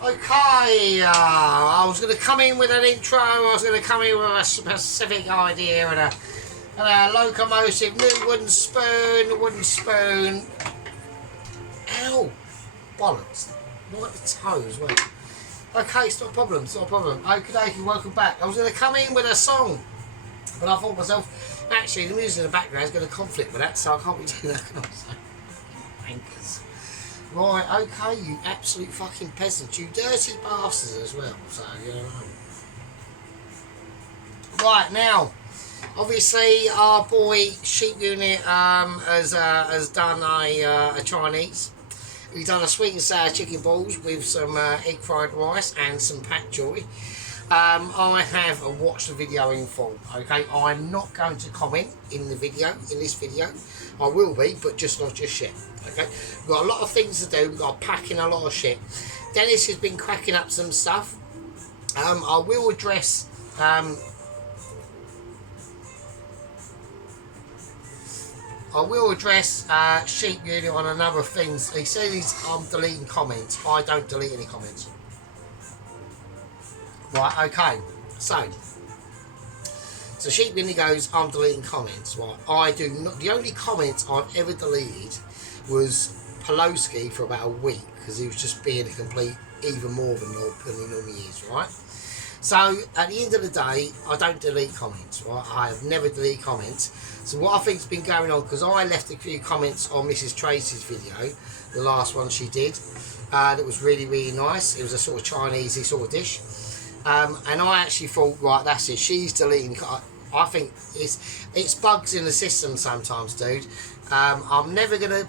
Okay, I was going to come in with an intro, I was going to come in with a specific idea and a locomotive, new wooden spoon. Ow! Bollocks. Right at the toe as well. Okay, it's not a problem, Okay, welcome back. I was going to come in with a song, but I thought to myself, actually the music in the background is going to conflict with that, so I can't be doing that, can I? So, wankers. Right, okay, you absolute fucking peasants, you dirty bastards as well, so, you know. Right, now, obviously our boy Sheep Unit has done a Chinese. He's done a sweet and sour chicken balls with some egg fried rice and some pak choy. I have watched the video in full, okay? I'm not going to comment in this video. I will be, but not just yet, okay? We've got a lot of things to do. We've got to pack in a lot of shit. Dennis has been cracking up some stuff. I will address... Sheep Unit on a number of things. He says I'm deleting comments. I don't delete any comments. Right, okay. So Sheep Unit goes, I'm deleting comments. Right, I do not. The only comments I've ever deleted was Pelosi for about a week because he was just being a complete even more than he normally is, right? So at the end of the day, I don't delete comments, right? I have never deleted comments. So what I think's been going on, because I left a few comments on Mrs. Tracy's video, the last one she did, that was really, really nice. It was a sort of Chinese sort of dish. And I actually thought, right, that's it. She's deleting. I think it's bugs in the system sometimes, dude. I'm never gonna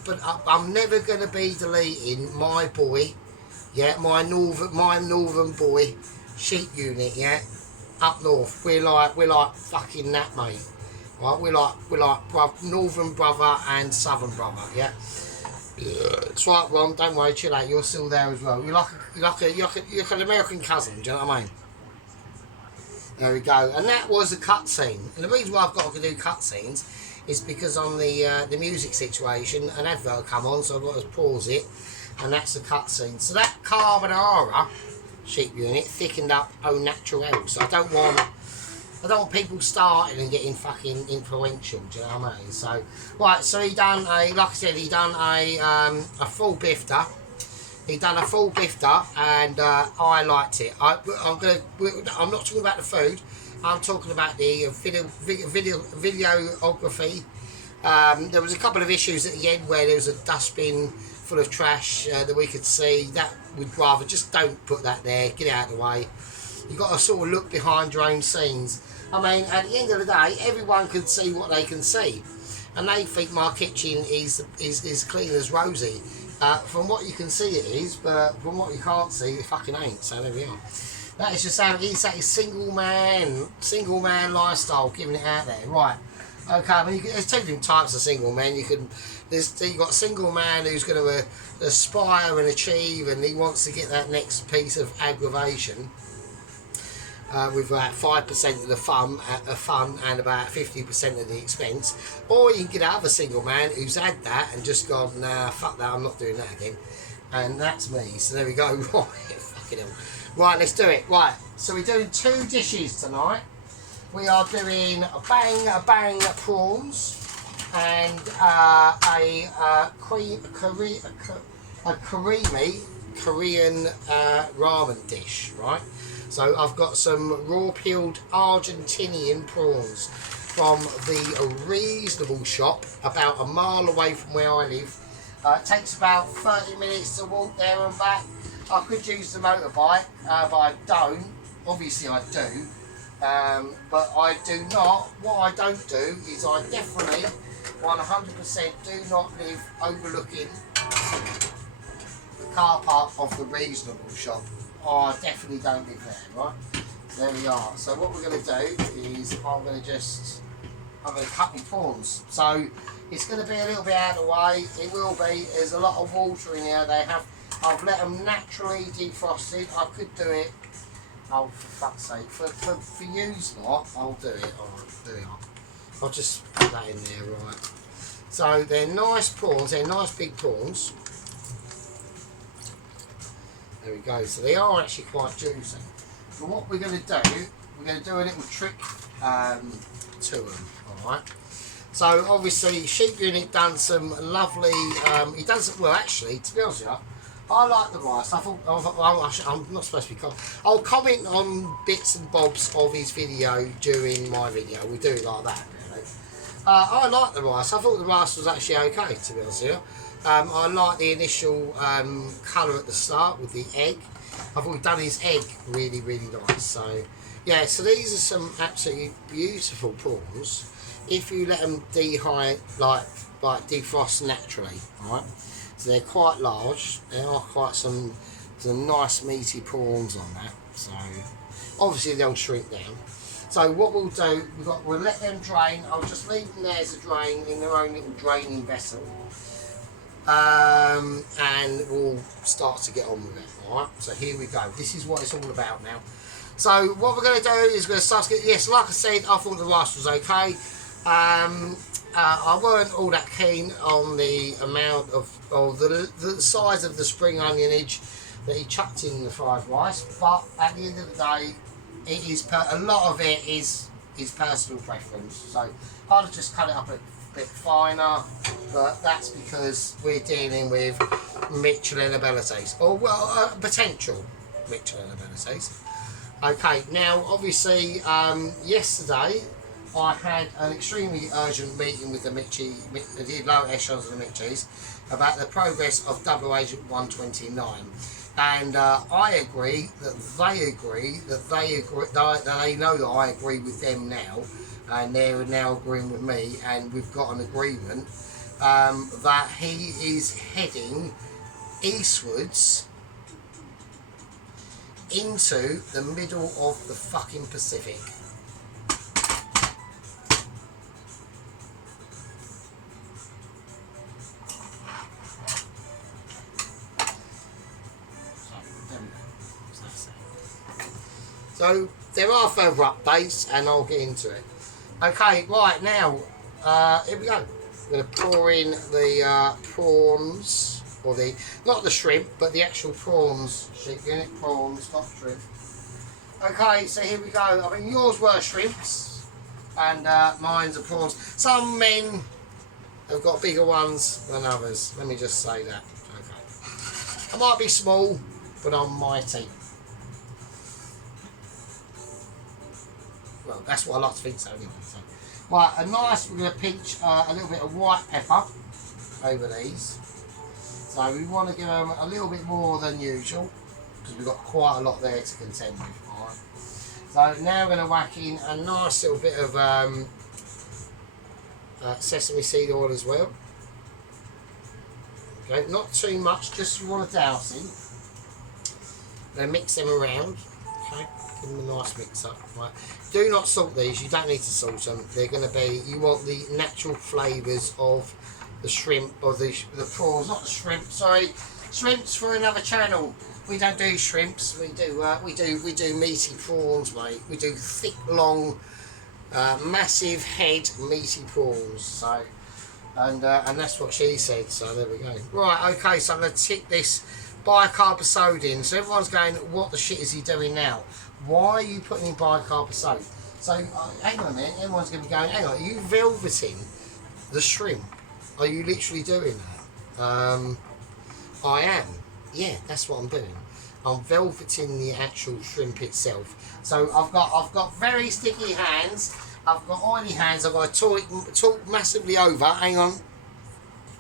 be deleting my boy, yeah, my northern boy, Sheep Unit, yeah, up north. We're like fucking that, mate. Right, we're like northern brother and southern brother, yeah. It's right, Ron. Don't worry, chill out. You're still there as well. You're like an American cousin. Do you know what I mean? There we go. And that was a cutscene. And the reason why I've got to do cutscenes is because on the music situation, an advert come on, so I've got to pause it, and that's a cutscene. So that carbonara Sheep Unit thickened up au naturel. So I don't want people starting and getting fucking influential, do you know what I mean? So, right, so he done a full bifter. He done a full bifter, and I liked it. I'm not talking about the food. I'm talking about the videography. There was a couple of issues at the end where there was a dustbin full of trash that we could see. That we'd rather just don't put that there. Get it out of the way. You've got to sort of look behind your own scenes. I mean, at the end of the day, everyone can see what they can see, and they think my kitchen is clean as rosy. From what you can see, it is, but from what you can't see, it fucking ain't. So there we are. That is just how it is. That is single man lifestyle, giving it out there, right? Okay, I mean, there's two different types of single men. You've got a single man who's going to aspire and achieve, and he wants to get that next piece of aggravation. With about 5% of the fun and about 50% of the expense, or you can get another single man who's had that and just gone, nah, fuck that, I'm not doing that again, and that's me. So there we go. Right, fucking hell. Right, let's do it. Right, so we're doing two dishes tonight. We are doing a bang prawns and a creamy Korean ramen dish, right? So I've got some raw peeled Argentinian prawns from the reasonable shop about a mile away from where I live. It takes about 30 minutes to walk there and back. I could use the motorbike, but I don't. obviously I do, but I do not, what I don't do is I definitely 100% do not live overlooking the car park of the reasonable shop. I definitely don't live there, right? So there we are. So what we're going to do is I'm going to cut my prawns. So it's going to be a little bit out of the way. It will be. There's a lot of water in here. I've let them naturally defrosted. I could do it. Oh, for fuck's sake. For yous lot, I'll do it. Alright, there we are. I'll just put that in there, right. So they're nice prawns. They're nice big prawns. There we go. So they are actually quite juicy. But what we're going to do, we're going to do a little trick to them. Alright. So obviously Sheep Unit done some lovely, he does, well actually, to be honest with you, I like the rice. I thought, I'm not supposed to be I'll comment on bits and bobs of his video during my video. We do it like that, really. I like the rice. I thought the rice was actually okay, to be honest with you. I like the initial colour at the start with the egg. I thought we've done his egg really, really nice. So, yeah, so these are some absolutely beautiful prawns. If you let them like defrost naturally, right? So they're quite large. There are quite some nice meaty prawns on that. So obviously they'll shrink down. So what we'll do, we'll let them drain. I'll just leave them there as a drain in their own little draining vessel, and we'll start to get on with it. All right. So here we go. This is what it's all about now. So what we're going to do is we're going to start to get. Yes, like I said, I thought the rice was okay. I weren't all that keen on the amount of the size of the spring onionage that he chucked in the fried rice, but at the end of the day, it is a lot of it is personal preference. So I'd have just cut it up a bit finer, but that's because we're dealing with Michelin abilities, or well, potential Michelin abilities. Okay, now obviously yesterday I had an extremely urgent meeting with the lower echelons of the Mitchies about the progress of Double Agent 129, and I agree that they know that I agree with them now, and they're now agreeing with me, and we've got an agreement that he is heading eastwards into the middle of the fucking Pacific. So there are further updates, and I'll get into it. Okay, right now, here we go. I'm going to pour in the prawns, or not the shrimp, but the actual prawns. Sheep Unit prawns, not shrimp. Okay, so here we go. I mean, yours were shrimps, and mine's are prawns. Some men have got bigger ones than others. Let me just say that. Okay. I might be small, but I'm mighty. Well, that's what I like to think so anyway. So. Right, we're going to pinch a little bit of white pepper over these. So we want to give them a little bit more than usual, because we've got quite a lot there to contend with. Alright. So now we're going to whack in a nice little bit of sesame seed oil as well. Okay, not too much, just you want to douse in. Then mix them around. Okay, give them a nice mix up. Right. Do not salt these, you don't need to salt them. They're going to be, you want the natural flavours of the shrimp, or the prawns, not the shrimp, sorry. Shrimps for another channel. We don't do shrimps, we do meaty prawns, mate. We do thick, long, massive head meaty prawns. So, and that's what she said, so there we go. Right, okay, so I'm going to tip this bicarb soda in. So everyone's going, what the shit is he doing now? Why are you putting in bicarb soda? So, hang on a minute, everyone's going to be going, hang on, are you velveting the shrimp? Are you literally doing that? I am. Yeah, that's what I'm doing. I'm velveting the actual shrimp itself. So I've got very sticky hands. I've got oily hands. I've got to talk massively over. Hang on.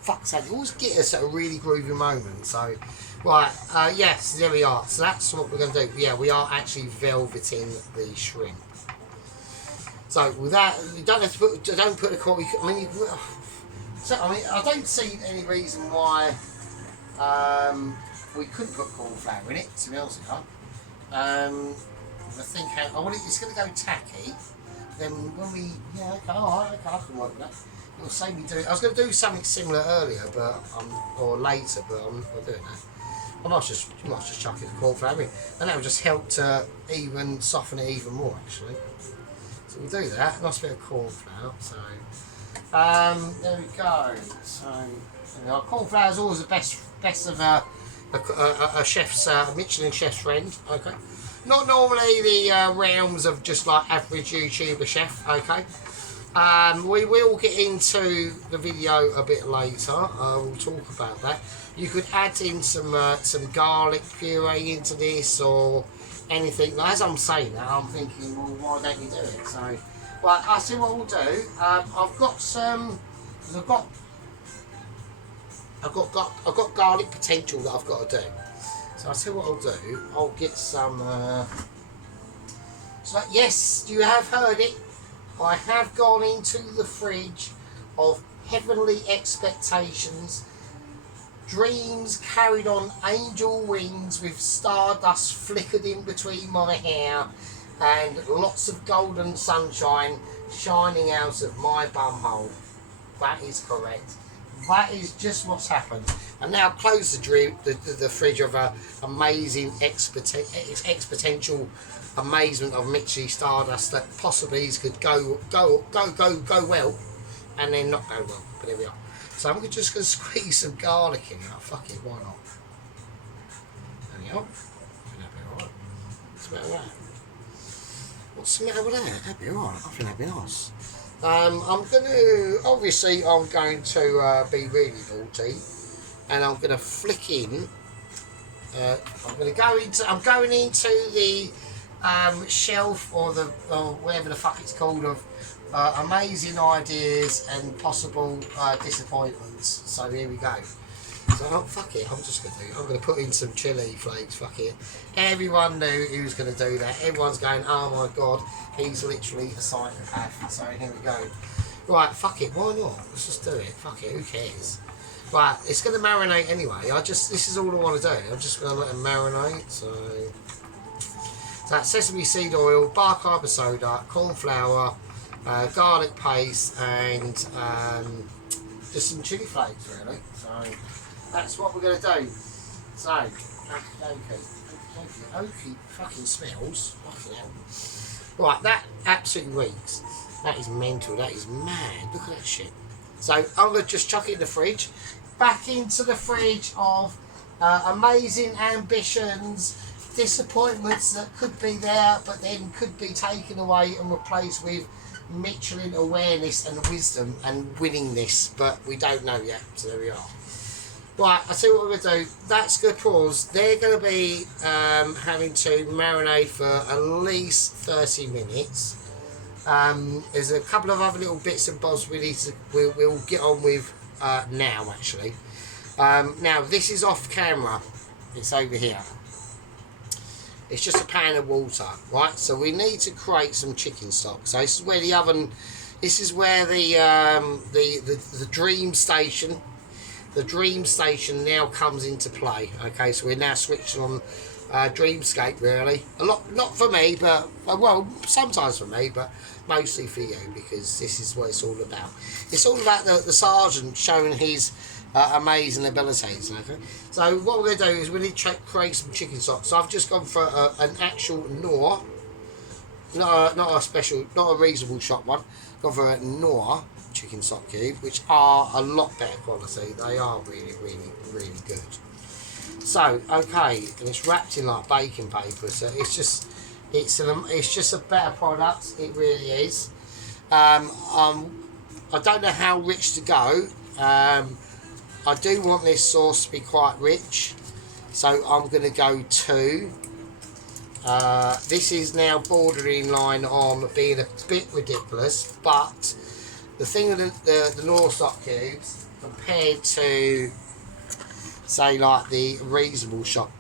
Fuck's sake. You always get us at a really groovy moment. So Right, yes, there we are. So that's what we're going to do. Yeah, we are actually velveting the shrimp. So with that, you don't have to put. Don't put the corn. I mean, I don't see any reason why we couldn't put cornflour in it. To be honest with you, I think I want it. It's going to go tacky. Then when we, yeah, okay, all right, okay, I can work with that. You'll say me do it. I was going to do something similar earlier, but or later, but I'm not doing that. I might just chuck it the cornflour in, and that will just help to even soften it even more, actually. So we'll do that. Nice bit of cornflour. So there we go. So cornflour is always the best of a chef's Michelin chef's friend. Okay, not normally the realms of just like average YouTuber chef. Okay. We will get into the video a bit later. We'll talk about that. You could add in some garlic puree into this or anything. As I'm saying that, I'm thinking, well, why don't you do it? So, right, I see what we'll do. I've got garlic potential that I've got to do. So I'll see what I'll do. I'll get some. So yes, you have heard it. I have gone into the fridge of heavenly expectations, dreams carried on angel wings with stardust flickered in between my hair and lots of golden sunshine shining out of my bumhole. That is correct. That is just what's happened. And now close the fridge of amazing exponential amazement of Mitchy Stardust that possibly could go well and then not go well. But there we are. So I'm just going to squeeze some garlic in. Oh, fuck it, why not? There we are. What's the matter with that? What's the matter with that? That'd be alright. I think that'd be nice. I'm going to be really naughty, and I'm going to flick in. I'm going into the shelf or whatever the fuck it's called of amazing ideas and possible disappointments. So here we go. So fuck it, I'm gonna put in some chili flakes. Fuck it. Everyone knew he was gonna do that. Everyone's going, oh my god, he's literally a psychopath. So here we go. Right, fuck it, why not? Let's just do it. Fuck it, who cares? Right, it's gonna marinate anyway. This is all I want to do. I'm just gonna let it marinate. So that's sesame seed oil, bar carbon soda, corn flour, garlic paste, and just some chili flakes, really. So that's what we're going to do. So, okay, fucking smells. Fucking hell. Right, that absolutely reeks. That is mental. That is mad. Look at that shit. So I'm going to just chuck it in the fridge. Back into the fridge of amazing ambitions, disappointments that could be there but then could be taken away and replaced with Michelin awareness and wisdom and winningness, but we don't know yet, so there we are. Right, I'll tell you what we're going to do. That's good prawns. They're going to be having to marinate for at least 30 minutes. There's a couple of other little bits and bobs we'll get on with now, actually. Now, this is off camera. It's over here. It's just a pan of water, right? So we need to create some chicken stock. So this is where the oven, this is where the dream station, now comes into play. Okay, so we're now switching on Dreamscape, really. A lot, not for me, but well, sometimes for me, but mostly for you, because this is what it's all about. It's all about the sergeant showing his amazing abilities. Okay, so what we're going to do is we need to create some chicken stock. So I've just gone for an actual Knorr, not a reasonable shop one. Gone for a Knorr chicken stock cube, which are a lot better quality. They are really, really, really good. So okay, and it's wrapped in like baking paper, so it's just a better product. It really is. I don't know how rich to go. I do want this sauce to be quite rich, so I'm going to go 2. This is now bordering line on being a bit ridiculous, but the thing with the Knorr stock cubes compared to say like the reasonable shop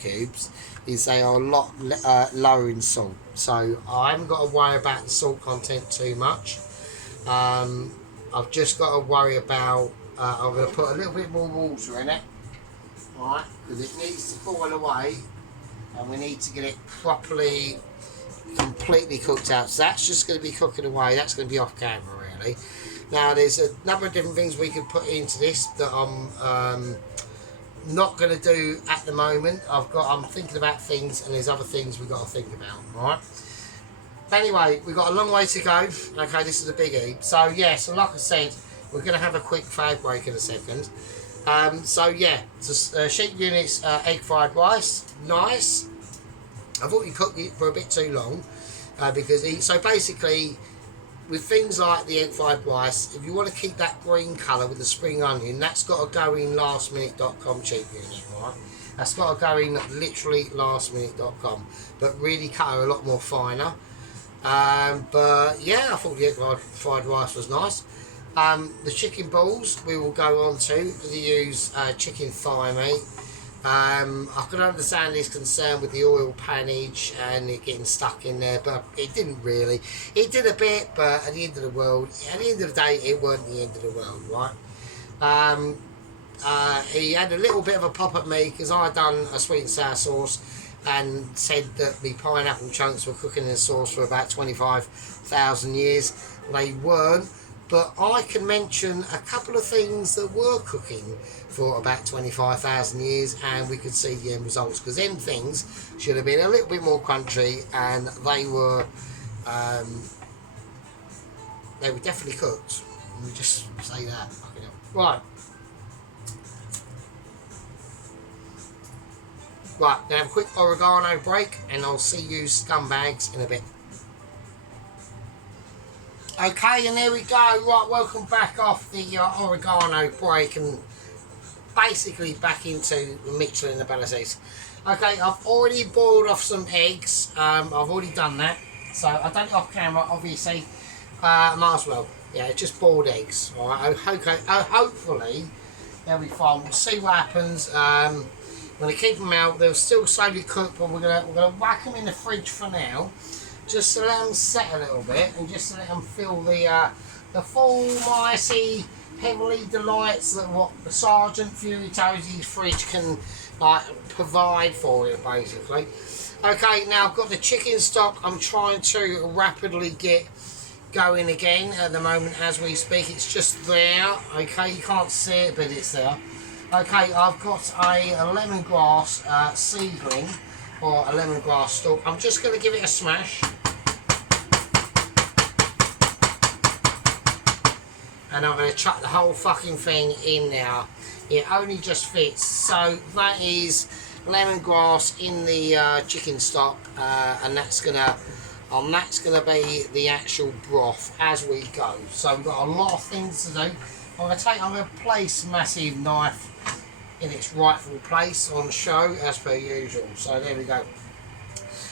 cubes, is they are a lot lower in salt. So I haven't got to worry about the salt content too much. I've just got to worry about, I'm going to put a little bit more water in it, right, because it needs to boil away and we need to get it properly, completely cooked out. So that's just going to be cooking away, that's going to be off camera really. Now there's a number of different things we could put into this that I'm not going to do at the moment. I'm thinking about things, and there's other things we've got to think about, right? But anyway, we've got a long way to go. Okay, this is a biggie. So yeah, so like I said, we're going to have a quick fag break in a second. So yeah, sheep units, egg fried rice, nice. I've already cooked it for a bit too long so basically, with things like the egg fried rice, if you want to keep that green colour with the spring onion, that's got to go in lastminute.com sheep unit, right? That's got to go in literally lastminute.com, but really cut her a lot more finer. But yeah, I thought the egg fried rice was nice. The chicken balls we will go on to use chicken thigh meat. I could understand his concern with the oil panage and it getting stuck in there, but it didn't really. It did a bit, but at the end of the day, it weren't the end of the world, right? He had a little bit of a pop at me because I had done a sweet and sour sauce and said that the pineapple chunks were cooking in the sauce for about 25,000 years. They weren't. But I can mention a couple of things that were cooking for about 25,000 years, and we could see the end results, because them things should have been a little bit more crunchy, and they were definitely cooked. Let me just say that. Right. Right, now have a quick oregano break, and I'll see you scumbags in a bit. Okay, and there we go. Right, welcome back off the oregano break and basically back into Mitchell and the Balancés. Okay, I've already boiled off some eggs. I've already done that. So I've done it off camera, obviously. Might as well. Yeah, just boiled eggs. Alright, okay. Hopefully they'll be fine. We'll see what happens. I'm going to keep them out. They'll still slowly cook, but we're gonna whack them in the fridge for now, just to let them set a little bit, and just to let them feel the full mighty heavenly delights that what the Sergeant Fury Toesy's fridge can provide for you, basically. Okay, now I've got the chicken stock. I'm trying to rapidly get going again at the moment as we speak. It's just there. Okay, you can't see it, but it's there. Okay, I've got a lemongrass seedling, or a lemongrass stalk. I'm just going to give it a smash. And I'm going to chuck the whole fucking thing in now. It only just fits. So that is lemongrass in the chicken stock, and that's gonna be the actual broth as we go. So we've got a lot of things to do. I'm going to place massive knife in its rightful place on the show as per usual. So there we go.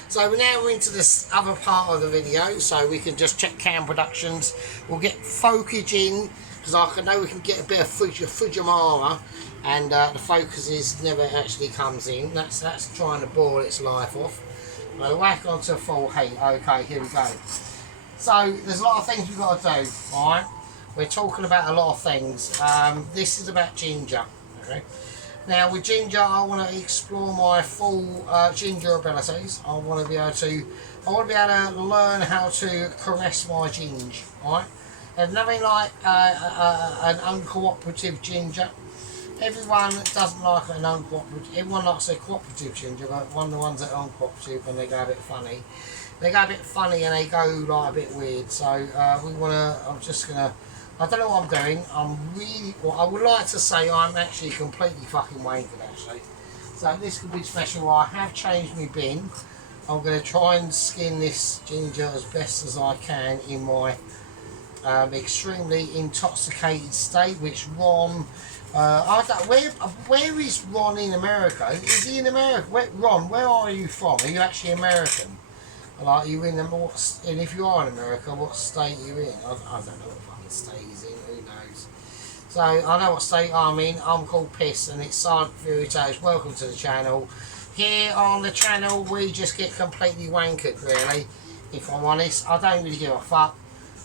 So we're into this other part of the video, so we can just check cam productions. We'll get focus in, because I know we can get a bit of Fujimara, and the focus never actually comes in. That's trying to boil its life off. We'll whack onto full heat. Okay, here we go. So there's a lot of things we've got to do. Alright, we're talking about a lot of things. This is about ginger. Okay. Now with ginger, I want to explore my full ginger abilities. I want to be able to learn how to caress my ginger. Right? There's nothing like an uncooperative ginger. Everyone doesn't like an uncooperative. Everyone likes a cooperative ginger, but one of the ones that are uncooperative and they go a bit funny. They go a bit funny and they go like a bit weird. So I don't know what I'm doing. I would like to say I'm actually completely fucking wankered actually. So this could be special. I have changed my bin. I'm going to try and skin this ginger as best as I can in my extremely intoxicated state, which Ron... where is Ron in America? Is he in America? Ron, where are you from? Are you actually American? Like, you in and if you are in America, what state are you in? I don't know what fucking state he's in, who knows. So I know what state I'm in. I'm called Piss and it's Silent Fury Toast. Welcome to the channel. Here on the channel we just get completely wankered really, if I'm honest. I don't really give a fuck.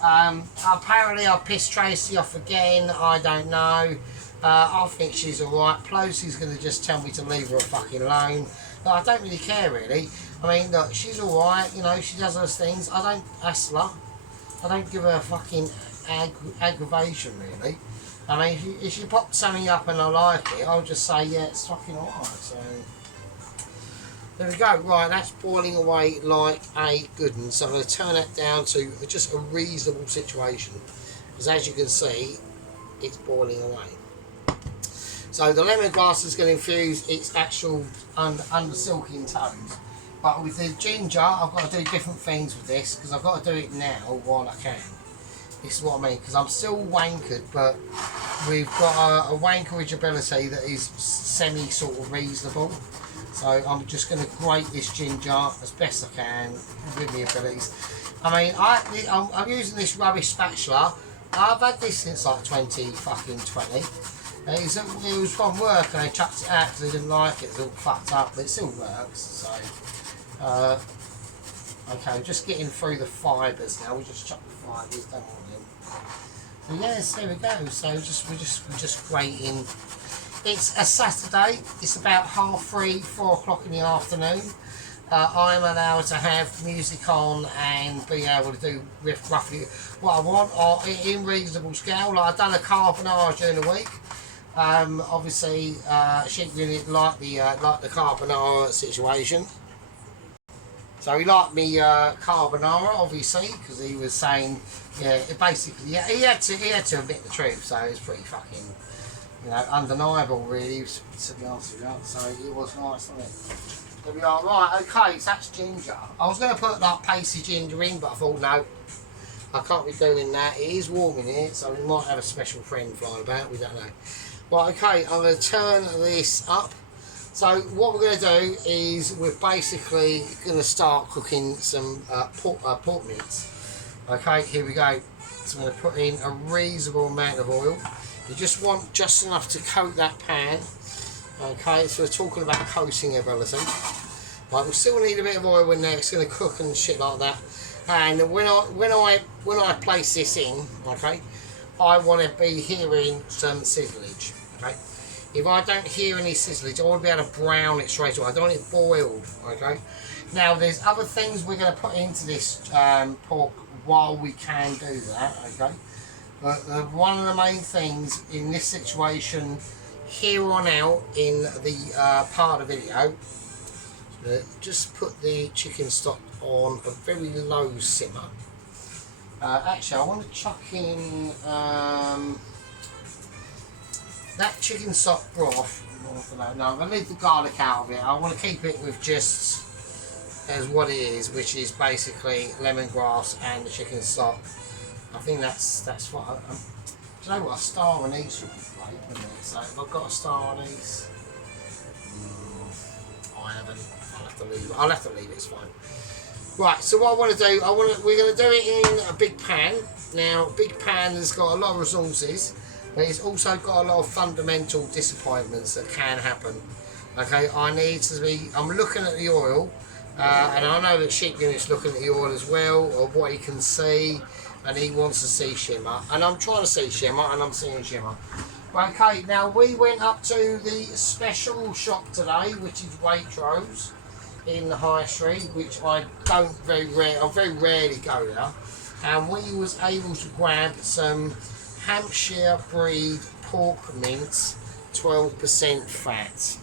Apparently I pissed Tracy off again, I don't know. I think she's alright. Pelosi's going to just tell me to leave her fucking alone. But I don't really care really. I mean, look, she's alright, you know, she does those things. I don't hassle her. I don't give her fucking aggravation really. I mean, if she pops something up and I like it, I'll just say, yeah, it's fucking alright. So, there we go. Right, that's boiling away like a good one. So I'm going to turn that down to just a reasonable situation. Because as you can see, it's boiling away. So the lemongrass is going to infuse its actual under silky tones. But with the ginger, I've got to do different things with this. Because I've got to do it now while I can. This is what I mean, because I'm still wankered, but we've got a wankerage ability that is semi sort of reasonable. So I'm just going to grate this ginger as best I can with my abilities. I mean, I'm using this rubbish spatula. I've had this since like 2020. It was from work and I chucked it out because I didn't like it. It's all fucked up, but it still works. So, okay, just getting through the fibres now. We just chuck the fibres, don't want them. So yes, there we go. So we're just grating. It's a Saturday. It's about 3:30, 4 o'clock in the afternoon. I'm allowed to have music on and be able to do roughly what I want, or in reasonable scale. Like I've done a carbonara during the week. Obviously, she really liked the carbonara situation. So he liked me carbonara, obviously, because he was saying, yeah, basically, yeah, he had to admit the truth. So it's pretty fucking, you know, undeniable, really, to be honest with you. So it was nice, wasn't it? There we are. Right, okay, so that's ginger. I was going to put like pasty ginger in, but I thought no, I can't be doing that. It is warm in here, so we might have a special friend flying about. We don't know. Right, okay, I'm going to turn this up. So what we're going to do is we're basically going to start cooking some pork mince. Okay, here we go. So I'm going to put in a reasonable amount of oil. You just want just enough to coat that pan. Okay, so we're talking about coating ability. Right, we still need a bit of oil in there. It's going to cook and shit like that. And when I place this in, okay, I want to be hearing some sizzlage. Okay. If I don't hear any sizzlage, I want to be able to brown it straight away. I don't want it boiled, okay? Now, there's other things we're going to put into this pork while we can do that, okay? But one of the main things in this situation, here on out in the part of the video, just put the chicken stock on a very low simmer. Actually, I want to chuck in... that chicken stock broth, no, I'm going to leave the garlic out of it. I want to keep it with just as what it is, which is basically lemongrass and the chicken stock. I think that's what do you know what, a star anise would be great, wouldn't it? So if I've got a star anise, I haven't, I'll have to leave it, it's fine. Right, so what I want to do, we're going to do it in a big pan. Now, a big pan has got a lot of resources, but it's also got a lot of fundamental disappointments that can happen. Okay, I'm looking at the oil, and I know that Sheep Unit's looking at the oil as well, of what he can see, and he wants to see shimmer. And I'm trying to see shimmer, and I'm seeing shimmer. Okay, now we went up to the special shop today, which is Waitrose in the High Street, which I very rarely go there. And we was able to grab some Hampshire breed pork mince, 12% fat.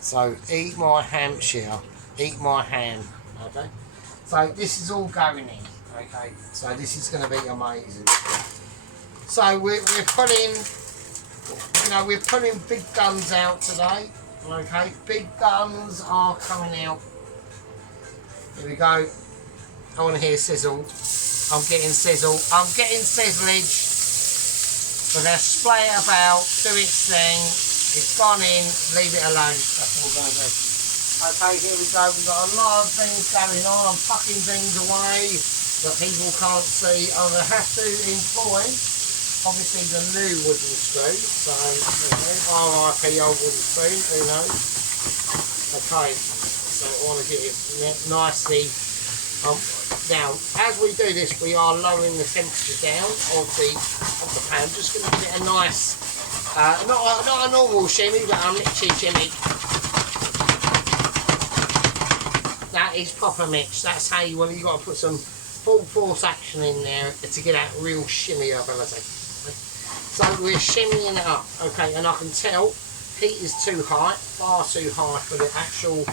So eat my Hampshire, eat my ham. Okay, so this is all going in. Okay, so this is going to be amazing. So we're putting, you know, we're putting big guns out today. Okay, big guns are coming out. Here we go. I want to hear sizzle. I'm getting sizzle. I'm getting sizzlage. We're going to splay it about, do its thing. It's gone in, leave it alone. That's all we're going to do. Okay, here we go. We've got a lot of things going on. I'm tucking things away that people can't see. I'm going to have to employ Obviously the new wooden spoon, so RIP old wooden spoon, who knows. Okay, so I want to get it nicely. Now, as we do this, we are lowering the temperature down of the pan. I'm just going to give it a nice, not a normal shimmy, but a mixy shimmy. That is proper mix. That's how you want. You've got to put some full force action in there to get that real shimmy ability. So we're shimmying it up, okay, and I can tell heat is too high, far too high for the actual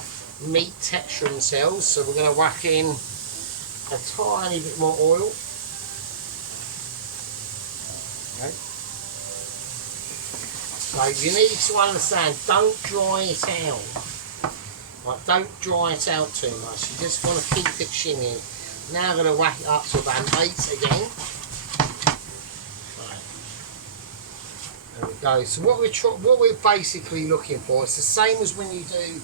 meat texture themselves, so we're going to whack in a tiny bit more oil. Okay. So you need to understand, don't dry it out. Right, don't dry it out too much, you just want to keep it shimmying. Now I'm going to whack it up to about 8 again. Right. There we go. So what we're basically looking for, it's the same as when you do,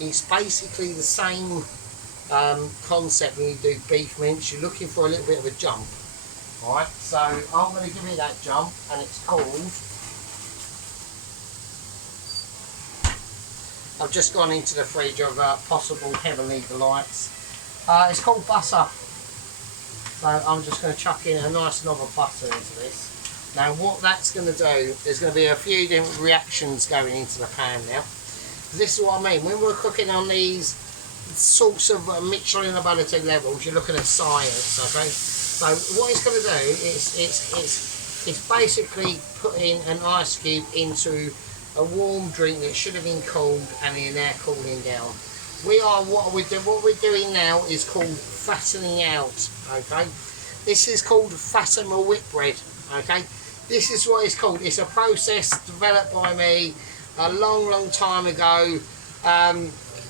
it's basically the same concept when you do beef mince. You're looking for a little bit of a jump. Alright, so I'm going to give it that jump, and it's called, I've just gone into the fridge of possible heavenly delights. It's called butter. So I'm just going to chuck in a nice knob of butter into this. Now what that's going to do, there's going to be a few different reactions going into the pan now. This is what I mean, when we're cooking on these sorts of Michelin ability levels, you're looking at science, okay? So what it's going to do is it's basically putting an ice cube into a warm drink that should have been cooled, and you're now cooling down. What we're doing now is called fattening out, okay? This is called Fatima Whitbread, okay? This is what it's called. It's a process developed by me a long time ago,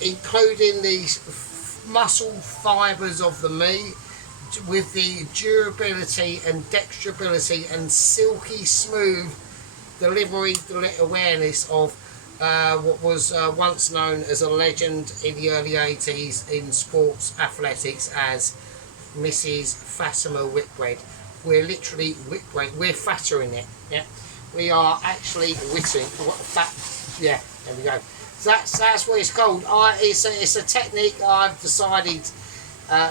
including the muscle fibres of the meat with the durability and dexterability and silky smooth delivery awareness of what was once known as a legend in the early 80s in sports athletics as Mrs. Fatima Whitbread. We're literally Whitbread, we're fattering it, yeah? We are actually whittling, yeah, there we go. So that's what it's called. It's a technique I've decided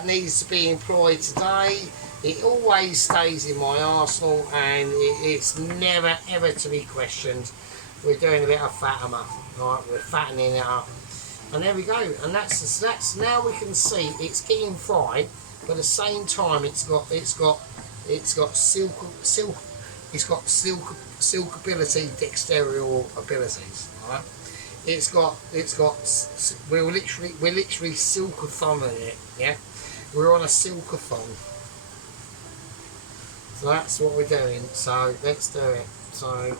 needs to be employed today. It always stays in my arsenal, and it's never ever to be questioned. We're doing a bit of Fatima, right? We're fattening it up, and there we go. And that's now we can see it's getting fried, but at the same time it's got silkability, dexterous abilities, right? We're literally silkathon it, yeah. We're on a silkathon. So that's what we're doing. So let's do it. So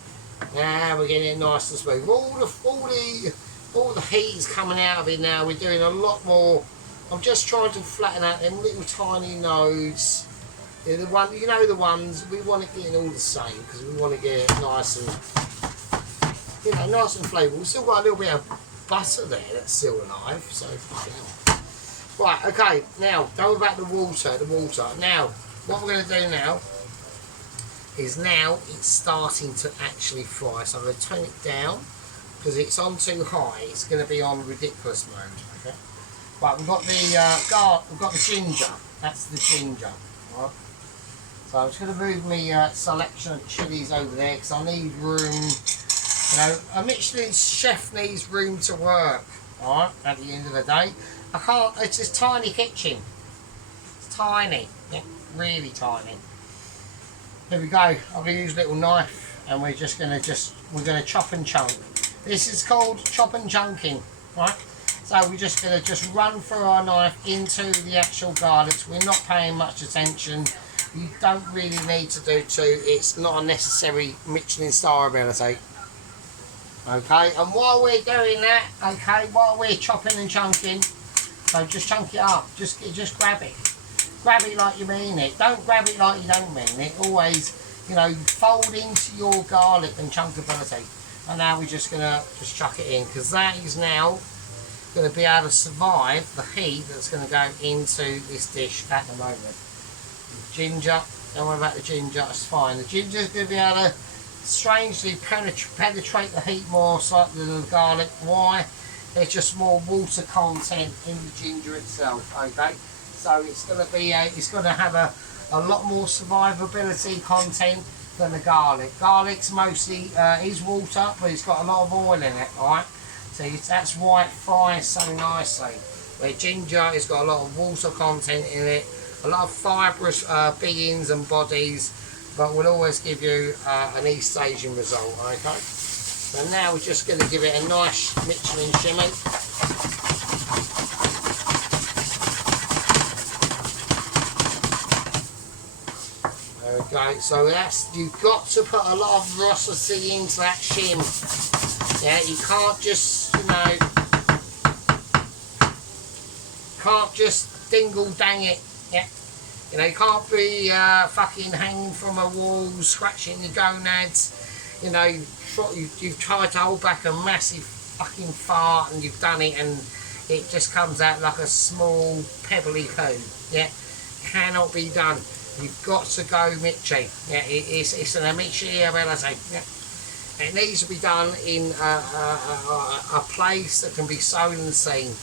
now we're getting it nice and smooth. All the heat is coming out of it now. We're doing a lot more. I'm just trying to flatten out them little tiny nodes. The one, you know, the ones we want to get all the same because we want to get it nice and, you know, nice and flavourful. We've still got a little bit of butter there that's still alive. So right, okay. Now don't worry about the water. Now what we're going to do now is it's starting to actually fry. So I'm going to turn it down because it's on too high. It's going to be on ridiculous mode. Okay. Right, we've got the ginger. That's the ginger. Right. So I'm just going to move my selection of chilies over there because I need room. You know, a Michelin chef needs room to work. All right. At the end of the day, I can't. It's this tiny kitchen. It's tiny. Yeah, really tiny. Here we go. I'm going to use a little knife, and we're going to chop and chunk. This is called chop and chunking, right? So we're just going to run through our knife into the actual garlics. We're not paying much attention. You don't really need to do too. It's not a necessary Michelin star ability. Okay, and while we're doing that, okay, while we're chopping and chunking, so just chunk it up. Just grab it. Grab it like you mean it. Don't grab it like you don't mean it. Always, you know, fold into your garlic and chunkability. And now we're just gonna chuck it in because that is now going to be able to survive the heat that's going to go into this dish at the moment. Ginger, Don't worry about the ginger, it's fine. The ginger's going to be able to strangely penetrate the heat more slightly than the garlic. Why? There's just more water content in the ginger itself, okay? So it's going to be it's going to have a lot more survivability content than the garlic. Garlic's mostly is water, but it's got a lot of oil in it, alright? So that's why it fries so nicely. Where ginger has got a lot of water content in it, a lot of fibrous beings and bodies, but will always give you an East Asian result, okay? So now we're just going to give it a nice Michelin shimmy. Okay, so you've got to put a lot of veracity into that shim. Yeah, you can't just, can't just dingle dang it. Yeah, you can't be fucking hanging from a wall, scratching your gonads. You've tried to hold back a massive fucking fart and you've done it, and it just comes out like a small pebbly poo. Yeah, cannot be done. You've got to go Mitchy. Yeah, it's an Amici ability. Yeah. It needs to be done in a place that can be sown and seen.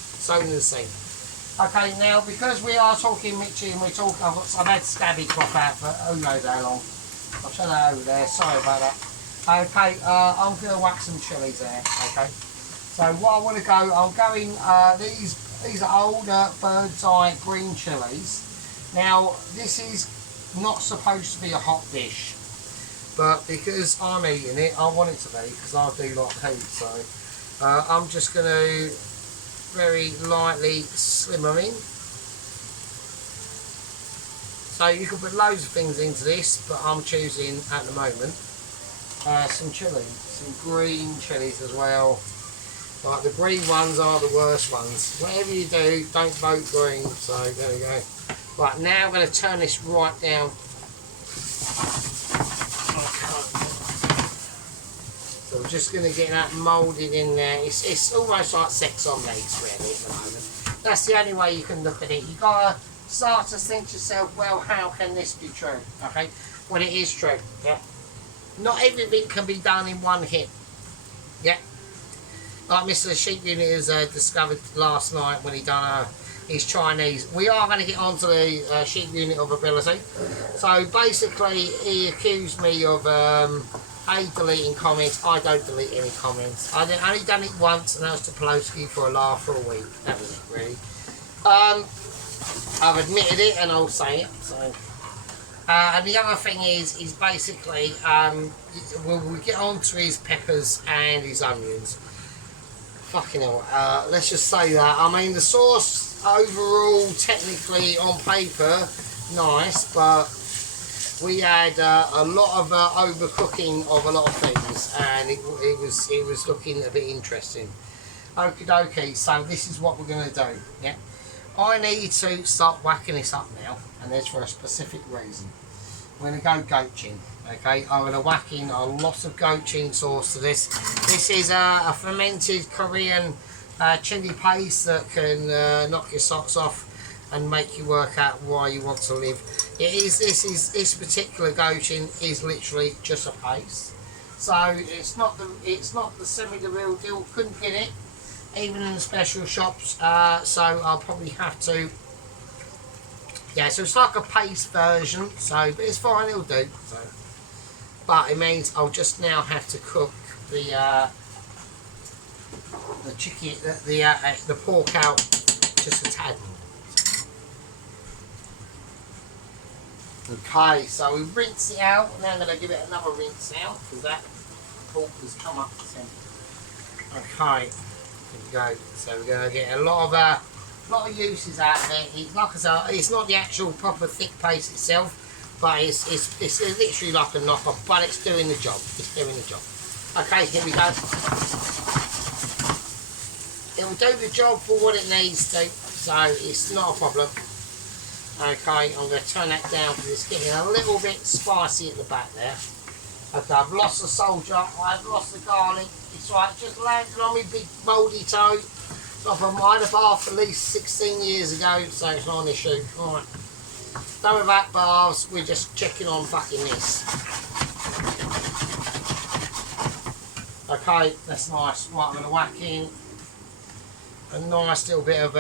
Okay, now because we are talking Mitchy and I've had scabby crop out for who knows how long. I'll show that over there. Sorry about that. Okay, I'm going to whack some chilies there. Okay. So what I want to go, I'm going. These are older bird's eye green chilies. Now this is not supposed to be a hot dish, but because I'm eating it, I want it to be, because I do like heat. So I'm just going to very lightly slimmer in. So you can put loads of things into this, but I'm choosing at the moment some chilies, some green chilies as well. Like the green ones are the worst ones. Whatever you do, don't vote green. So there we go. Right, now I'm going to turn this right down. So we're just going to get that moulded in there. It's almost like sex on legs really at the moment. That's the only way you can look at it. You've got to start to think to yourself, well, how can this be true? Okay, well, it is true. Yeah, not everything can be done in one hit. Yeah, like Mr. Sheep Unit has discovered last night when he done his Chinese. We are going to get onto the Sheep Unit of ability. So basically, he accused me of deleting comments. I don't delete any comments. I only done it once, and that was to Pelosi for a laugh for a week. That was it, really. I've admitted it, and I'll say it. So, and the other thing is basically, we'll get on to his peppers and his onions. Fucking hell. Let's just say that. I mean, the sauce overall, technically on paper, nice, but we had a lot of overcooking of a lot of things, and it was looking a bit interesting. Okie dokie, so this is what we're going to do. Yeah, I need to start whacking this up now, and there's for a specific reason. We're going to go gochujang. Okay, I'm going to whack in a lot of gochujang sauce to this. This is a fermented Korean chili paste that can knock your socks off and make you work out why you want to live. This particular gochujang is literally just a paste. So it's not the semi the real deal. Couldn't get it even in the special shops. So I'll probably have to. Yeah, so it's like a paste version. So, but it's fine. It'll do. So, but it means I'll just now have to cook the chicken, the pork out just a tad more. Okay, so we rinse it out. Now I'm going to give it another rinse out because that pork has come up to temp. Okay, here we go. So we're going to get a lot of uses out of it. Like I said, it's not the actual proper thick paste itself, but it's literally like a knockoff, but it's doing the job. It's doing the job. Okay, here we go. It will do the job for what it needs to, so it's not a problem. Okay, I'm going to turn that down because it's getting a little bit spicy at the back there. Okay, I've lost the soldier, I've lost the garlic. It's right, just landed on my big mouldy toe. So I might have bathed at least 16 years ago, so it's not an issue. Alright. done with that bars, we're just checking on fucking this. Okay, that's nice. Right, I'm going to whack in a nice little bit of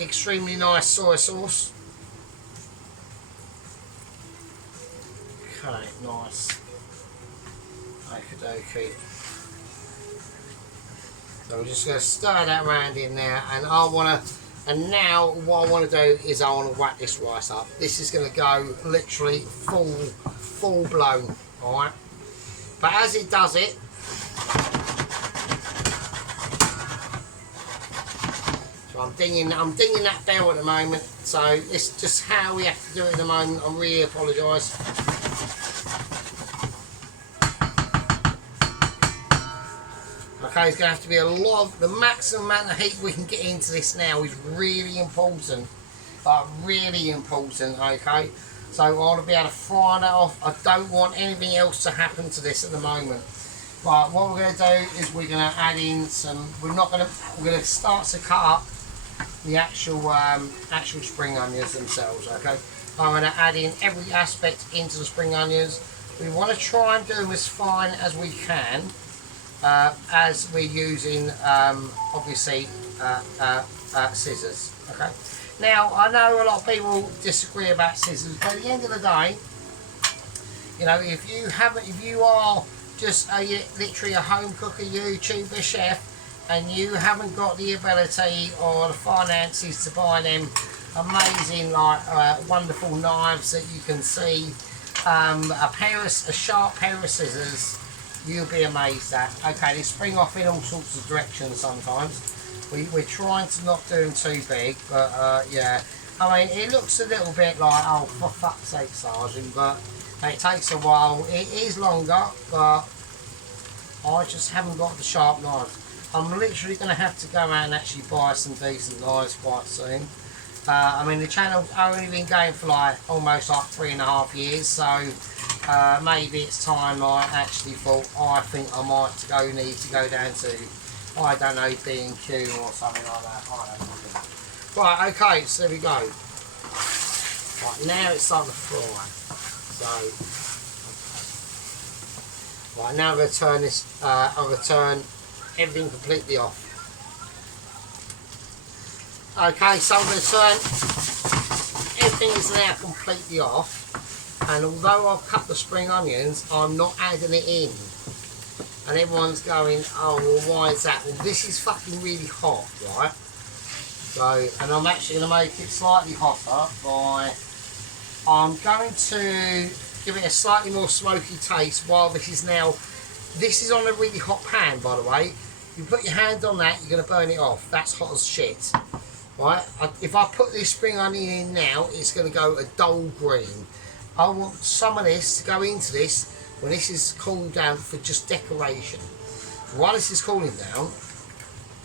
extremely nice soy sauce. Okay, nice. Okie dokie. So we're just going to stir that around in there, and now what I want to do is I want to whack this rice up. This is going to go literally full blown, alright? But as it does it, so I'm dinging that bell at the moment, so it's just how we have to do it at the moment. I really apologise. Okay, it's going to have to be a lot of, the maximum amount of heat we can get into this now is really important. Really important, okay? So I want to be able to fry that off. I don't want anything else to happen to this at the moment. Right, what we're going to do is we're going to add in some, we're going to start to cut up the actual spring onions themselves, okay? I'm going to add in every aspect into the spring onions. We want to try and do them as fine as we can, as we're using obviously scissors, okay? Now I know a lot of people disagree about scissors, but at the end of the day, you know, if you are just literally a home cooker, YouTuber, chef, and you haven't got the ability or the finances to buy them amazing, like wonderful knives that you can see, a sharp pair of scissors, you'll be amazed at. Okay, they spring off in all sorts of directions sometimes. We're trying to not do them too big, but yeah. I mean, it looks a little bit like, oh, for fuck's sake, Sergeant, but it takes a while. It is longer, but I just haven't got the sharp knives. I'm literally going to have to go out and actually buy some decent knives quite soon. I mean, the channel's only been going for like almost like 3.5 years, so maybe it's time I actually thought, oh, I think I might need to go down to, I don't know, B&Q or something like that. I don't know. Right, okay, so there we go. Right, now it's starting to fry. So, right, now I'm going to turn this, I'm going to turn everything completely off. Okay, so I'm going to turn, everything is now completely off, and although I've cut the spring onions, I'm not adding it in. And everyone's going, oh, well, why is that? Well, this is fucking really hot, right? So, and I'm actually going to make it slightly hotter by, I'm going to give it a slightly more smoky taste while this is on a really hot pan, by the way. You put your hand on that, you're going to burn it off. That's hot as shit. Right? If I put this spring onion in now, it's going to go a dull green. I want some of this to go into this when this is cooled down for just decoration. While this is cooling down,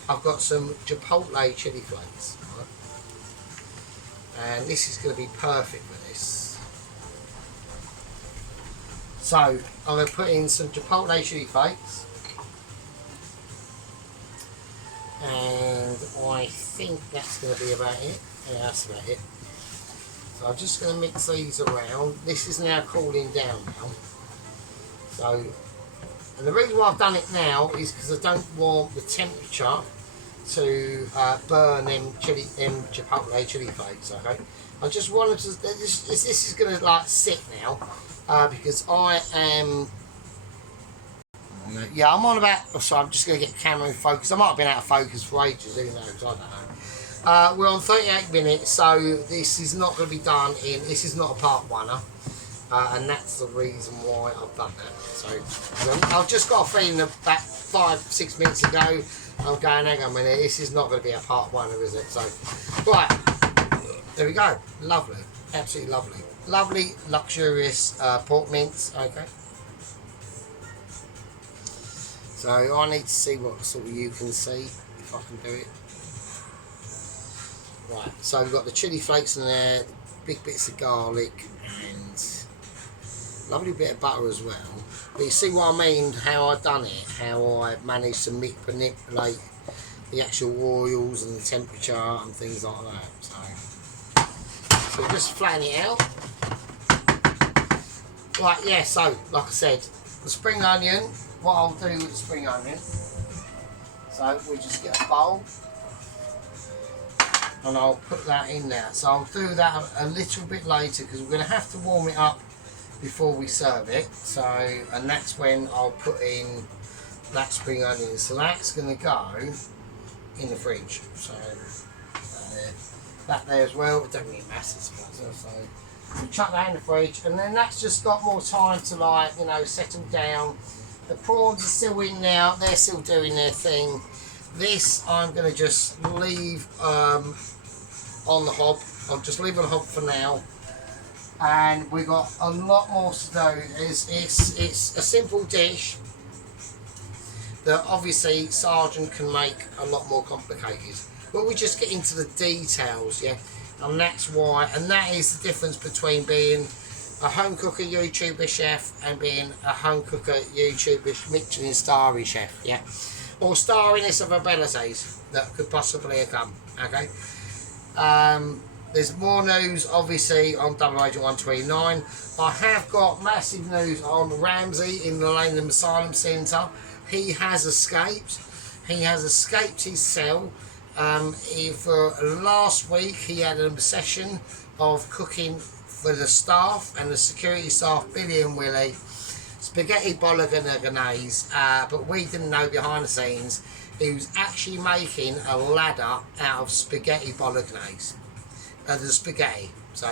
I've got some chipotle chili flakes. Right? And this is going to be perfect for this. So, I'm going to put in some chipotle chili flakes. And I think that's going to be about it. Yeah, that's about it. So I'm just going to mix these around. This is now cooling down now. So, and the reason why I've done it now is because I don't want the temperature to burn them chipotle chili flakes. Okay, I just wanted to. This is going to like sit now because I am. Yeah, I'm on about. Oh, so I'm just going to get the camera in focus. I might have been out of focus for ages. Who knows? I don't know. We're on 38 minutes, so this is not going to be done in. This is not a part one-er, and that's the reason why I've done that. So I've just got a feeling that 5-6 minutes ago, I'm going, hang on a minute, this is not going to be a part one-er, is it? So, right, there we go. Lovely, absolutely lovely, lovely, luxurious pork mince. Okay. So I need to see what sort of you can see, if I can do it. Right, so we've got the chili flakes in there, big bits of garlic, and lovely bit of butter as well. But you see what I mean, how I done it, how I managed to manipulate the actual oils and the temperature and things like that. So So we'll just flatten it out. Right, yeah, so, like I said, the spring onion, what I'll do with the spring onion, so we just get a bowl, and I'll put that in there. So I'll do that a little bit later, because we're going to have to warm it up before we serve it. So, and that's when I'll put in that spring onion. So that's going to go in the fridge. So that there as well. It don't really matter, so we chuck that in the fridge, and then that's just got more time to, like, you know, settle down. The prawns are still in now, they're still doing their thing. This I'm going to just leave on the hob. I'll just leave it on the hob for now. And we've got a lot more to do. It's a simple dish that obviously Sergeant can make a lot more complicated. But we just get into the details, yeah? And that's why, and that is the difference between being a home cooker YouTuber chef and being a home cooker YouTuber Michelin starry chef, yeah? Or starriness of abilities that could possibly come, okay? There's more news, obviously, on Double Agent 129. I have got massive news on Ramsey in the Lane Asylum Centre. He has escaped. He has escaped his cell. For last week, he had an obsession of cooking for the staff and the security staff, Billy and Willie, spaghetti bolognese, but we didn't know behind the scenes he was actually making a ladder out of spaghetti bolognese, the spaghetti. So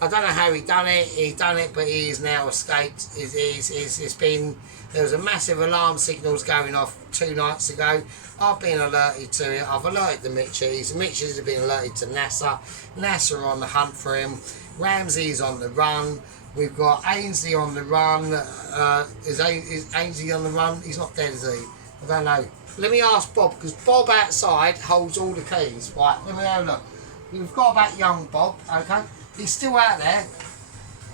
I don't know how he done it, but he is now escaped. It's been, there was a massive alarm signals going off 2 nights ago. I've been alerted to it. I've alerted the Mitchies. The Mitchies have been alerted to NASA. NASA are on the hunt for him. Ramsey's on the run. We've got Ainsley on the run. Is Ainsley on the run? He's not dead, is he? I don't know. Let me ask Bob, because Bob outside holds all the keys. Right, let me have a look. We've got about young Bob, okay? He's still out there.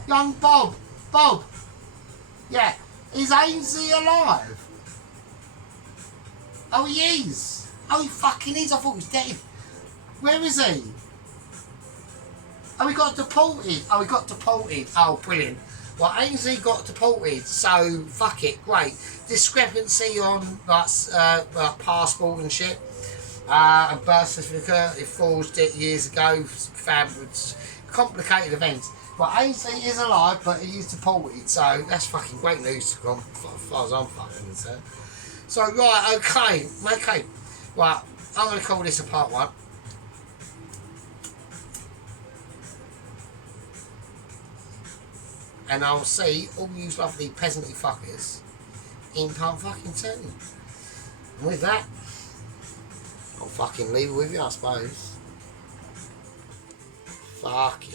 Young Bob. Bob. Yeah. Is Ainsley alive? Oh, he is. Oh, he fucking is. I thought he was dead. Where is he? Oh, he got deported. Oh, he got deported. Oh, brilliant. Well, Ainsley got deported, so fuck it, great. Discrepancy on like passport and shit. And birth certificate, he forged it years ago. Complicated events. But Ainsley is alive, but he is deported, so that's fucking great news to come, as far as I'm fucking concerned. So, right, okay. Right, I'm going to call this a part 1. And I'll see all you lovely peasanty fuckers in part fucking 2. And with that, I'll fucking leave it with you, I suppose. Fucking